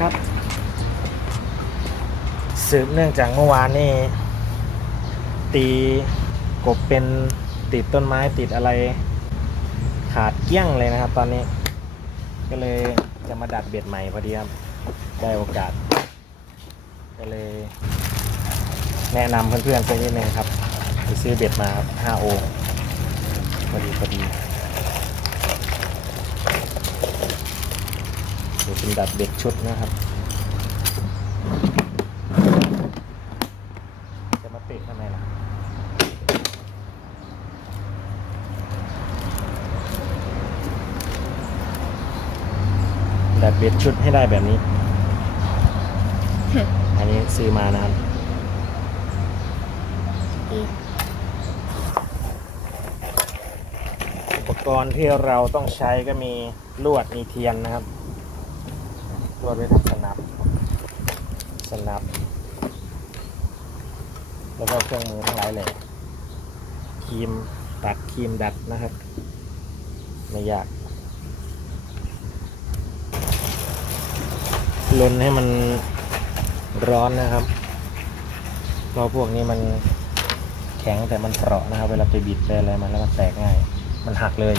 ครับ สืบเนื่องจากเมื่อวานนี่ตีกบเป็นติดต้นไม้ติดอะไร ขาดเกี้ยงเลยนะครับ ตอนนี้ ก็เลยจะมาดัดเบ็ดใหม่พอดีครับ ได้โอกาส ก็เลย แนะนำเพื่อนๆไปนิดนึงครับไปซื้อเบ็ดมา5โอพอดีพอดี เดี๋ยวเป็นดัดเบ็ดชุดนะครับ จะมาเตะทำไมล่ะดัดเบ็ดชุดให้ได้แบบนี้ อันนี้ซื้อมานะครับอุปกรณ์ที่เราต้องใช้ก็มีลวดมีเทียนนะครับล วดไว้ทำสนับ สนับ แล้วก็เครื่องมือทั้งหลายเลยครีมตัดครีมดัดนะครับ ไม่ยากลนให้มันร้อนนะครับเพราะพวกนี้มันแข็งแต่มันเปราะนะครับ เวลาไปบิดไปอะไรมันแล้วมันแตกง่าย มันหักเลย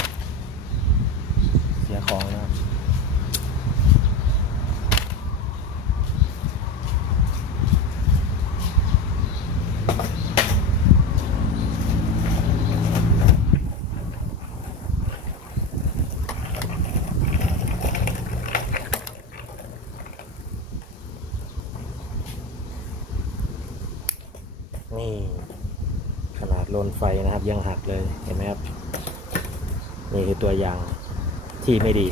เสียของนะครับ นี่ ขนา ดโลนไฟนะครับ ยังหักเลยเห็นไหมครับ นี่คือตัวอย่างที่ไม่ดี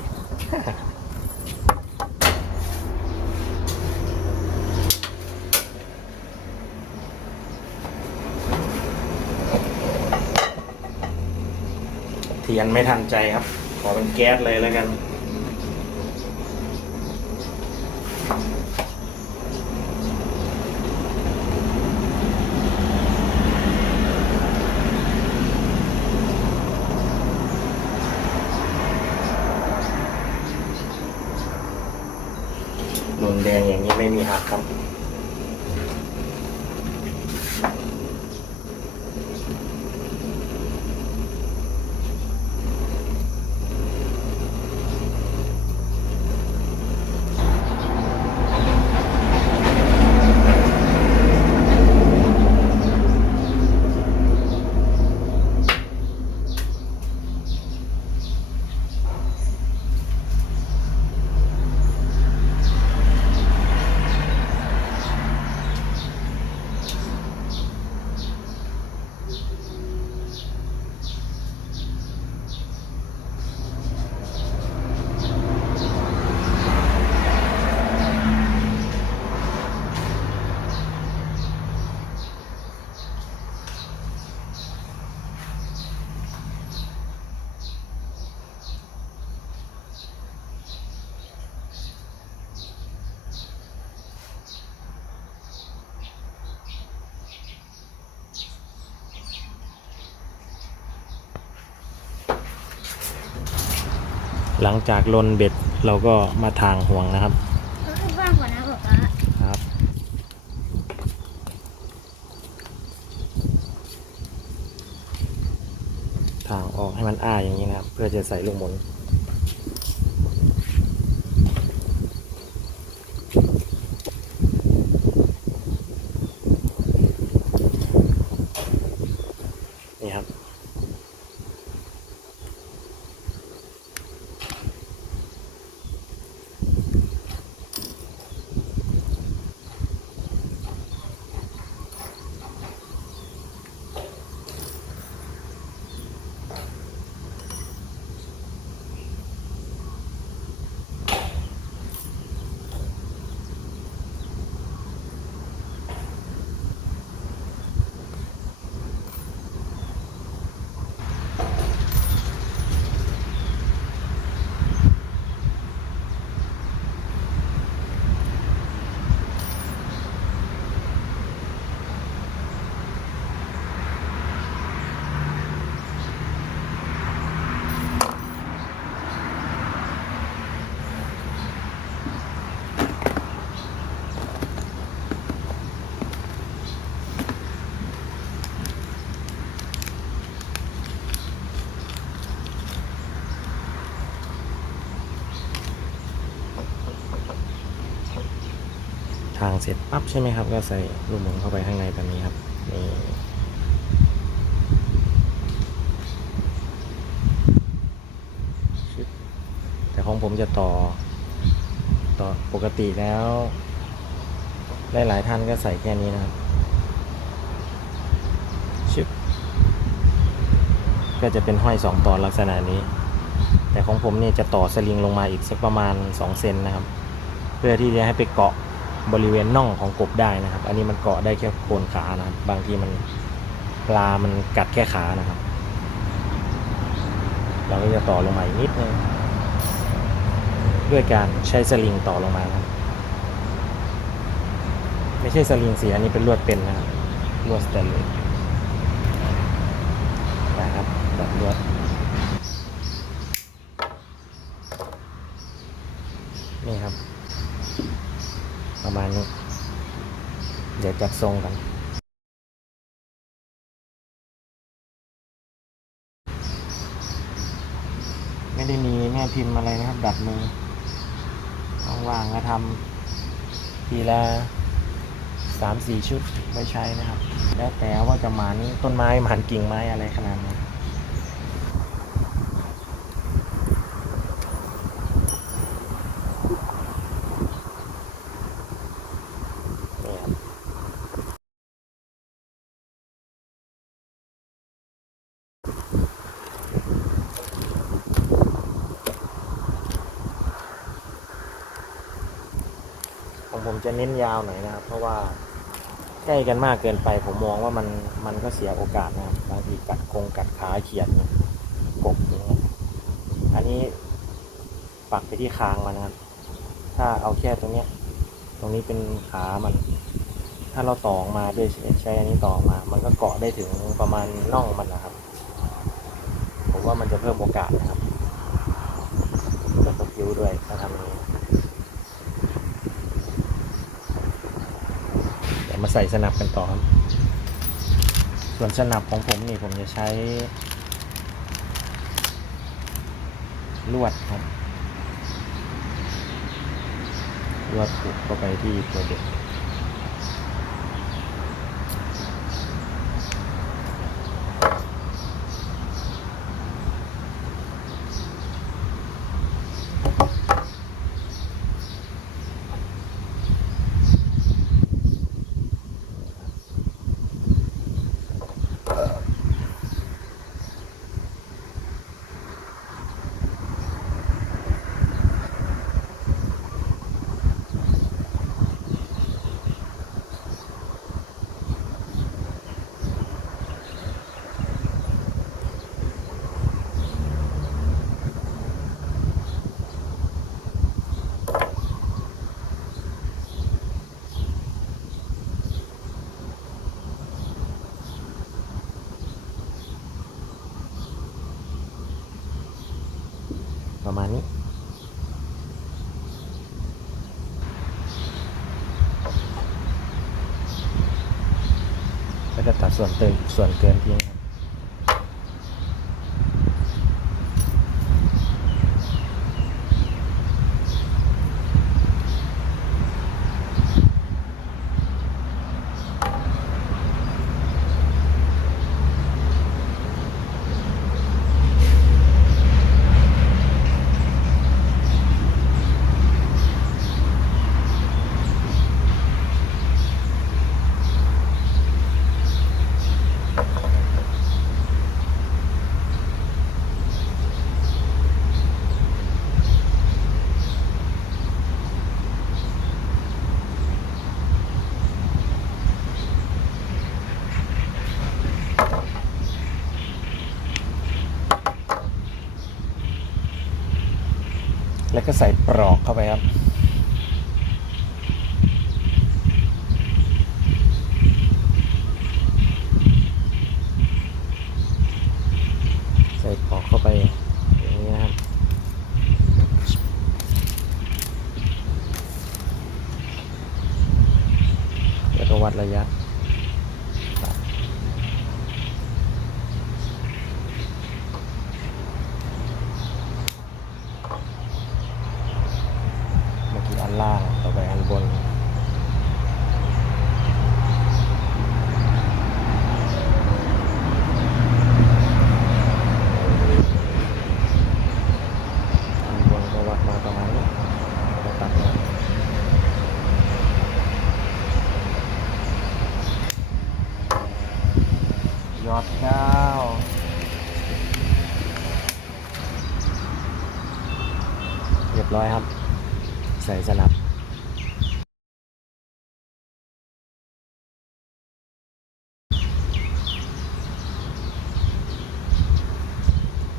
เทียนไม่ทันใจครับ ขอเป็นแก๊สเลยแล้วกัน โดนแดงอย่างนี้ไม่มีหักครับ หลังจากลนเบ็ดเราก็มาทางห่วงนะครับก็ขึ้นบ้านก่อนนะป๊าป๊าครับทางออกให้มันอ้าอย่างนี้นะครับ เพื่อจะใส่ลูกหมุนนี่างเสร็จปั๊บใช่ไหมครับ ก็ใส่ลูกหมุนเข้าไปข้างในแบบนี้ครับนี่แต่ของผมจะต่อ ต่อปกติแล้ว หลายๆท่านก็ใส่แค่นี้นะครับชึบก็จะเป็นห้อยสองตอนลักษณะนี้ แต่ของผมเนี่ยจะต่อสลิงลงมาอีกสักประมาณ2เซนนะครับ เพื่อที่จะให้ไปเกาะ บริเวณน่องของกบได้นะครับ อันนี้มันเกาะได้แค่โคนขานะครับ บางทีมันปลามันกัดแค่ขานะครับ เราก็จะต่อลงมาอีกนิดนึงด้วยการใช้สลิงต่อลงมาครับ ไม่ใช่สลิงเสียอันนี้เป็นลวดเป็นนะครับลวดสแตนเลสนะครับแบบลวด นี่ครับ ประมาณนี้ เดี๋ยว จัดทรงกัน ไม่ได้มีแม่พิมพ์อะไรนะครับ ดัดมือว่างๆก็ทำทีละสามสี่ชุดไว้ใช้นะครับ แล้วแต่ว่าจะหมานต้นไม้หมานกิ่งไม้อะไรขนาดไหนนนี่ครับของผม จะเน้นยาวหน่อยนะครับ เพราะว่าใกล้กันมากเกินไป ผมมองว่ามันมันก็เสียโอกาสนะครับบางทีกัดคงกัดขาเขียดเนี่ยกบอย่างเงี้ยอันนี้ปักไปที่คางมันนะครับ ถ้าเอาแค่ตรงเนี้ย ตรงนี้เป็นขามัน ถ้าเราต่อออกมาด้วยใช้อันนี้ต่อออกมา มันก็เกาะได้ถึงประมาณน่องมันนะครับ ผมว่ามันจะเพิ่มโอกาสนะครับแล้วก็คิ้วด้วยถ้าทำอย่างนี้ เดี๋ยว มาใส่สนับกันต่อครับ ส่วนสนับของผมนี่ผมจะใช้ ลวดครับ ลวดผูกเข้าไปที่ตัวเด็ก ประมาณนี้แล้วก็ตัดส่วนเติมส่วนเกินเพียง ก็ใส่ปลอกเข้าไปครับ ใส่ปลอกเข้าไปอย่างนี้นะครับ แล้วก็วัดระยะ เมื่อกี้อันล่างต่อไปอันบน น็อตเก้าเรียบร้อยครับ ใส่สนับ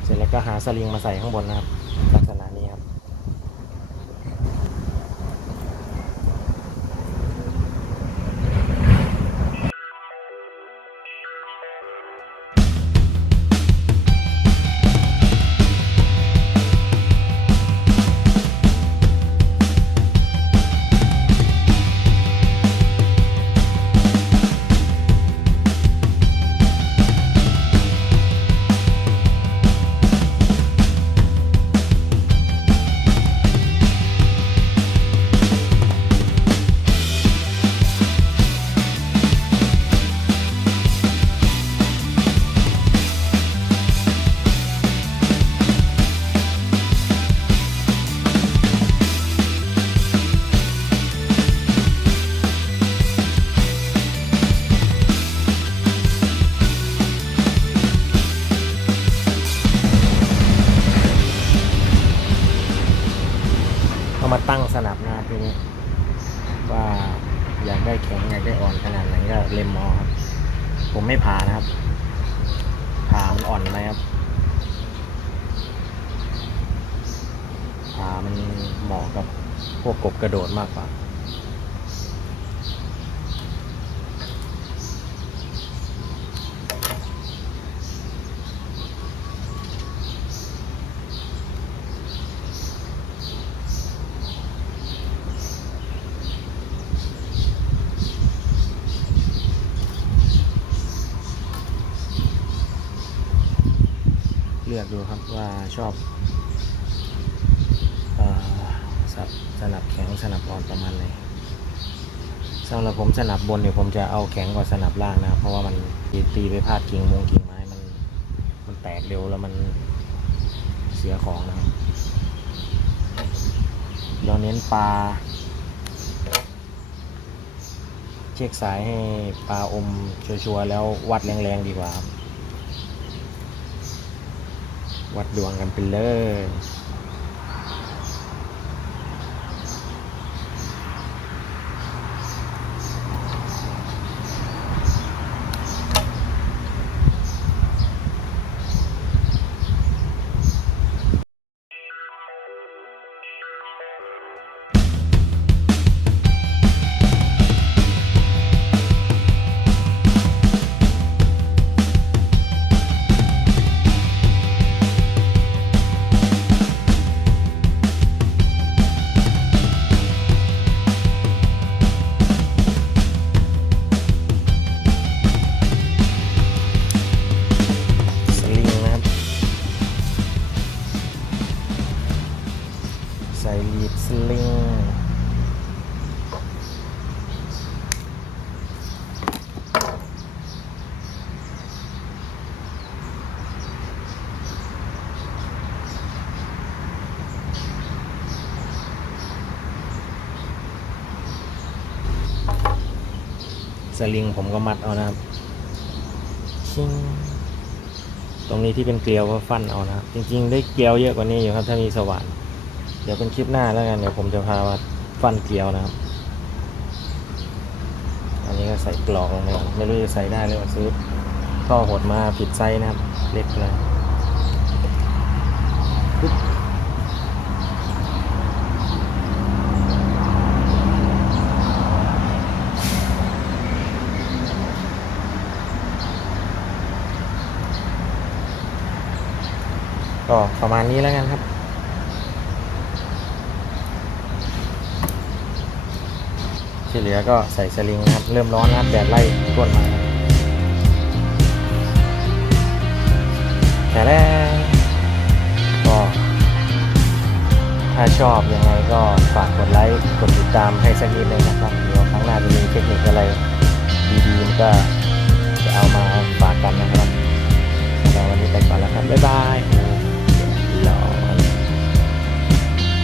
เสร็จแล้วก็หาสลิงมาใส่ข้างบนนะครับ ได้แข็งอยากได้อ่อนขนาดไหนก็เล็มมอครับ ผมไม่ผ่านะครับ ผ่ามันอ่อนไหมครับ ผ่ามันเหมาะกับพวกกบกระโดดมากกว่า เลือกดูครับว่าชอบอสับสนับแข็งสนับอ่อนประมาณไหนสำหรับผมสนับบนเนี่ยผมจะเอาแข็งกว่าสนับล่างนะครับ เพราะว่ามันตีไปพลาดกิ่งมงกิ่งไม้มันมันแตกเร็วแล้วมันเสียของนะครับเราเน้นปลาเช็คสายให้ปลาอมชัวร์แล้ววัดแรงๆดีกว่าครับ วัดดวงกันไปเลย สลิงผมก็มัดเอานะครับชิงตรงนี้ที่เป็นเกลียวก็ฟันเอานะครับ จริง ๆ ได้เกลียวเยอะกว่านี้อยู่ครับ ถ้ามีสว่านเดี๋ยวเป็นคลิปหน้าแล้วกันเดี๋ยวผมจะพามาฟันเกลียวนะครับ อันนี้ก็ใส่กรอกลงไปก่อนไม่รู้จะใส่ได้หรือเปล่าซื้อท่อหดมาผิดไซส์นะครับ เล็กเลย ประมาณนี้แล้วกันครับ ที่เหลือก็ใส่สลิงนะครับ เริ่มร้อนนะครับแดดไล่ต้นมาแต่แล้วก็ถ้าชอบยังไงก็ฝากกดไลค์กดติดตามให้สักนิดนึงนะครับเดี๋ยวครั้งหน้าจะมีเทคนิคอะไรดีๆก็จะเอามาฝากกันนะครับสำหรับวันนี้ไปก่อนแล้วครับ บ๊ายบาย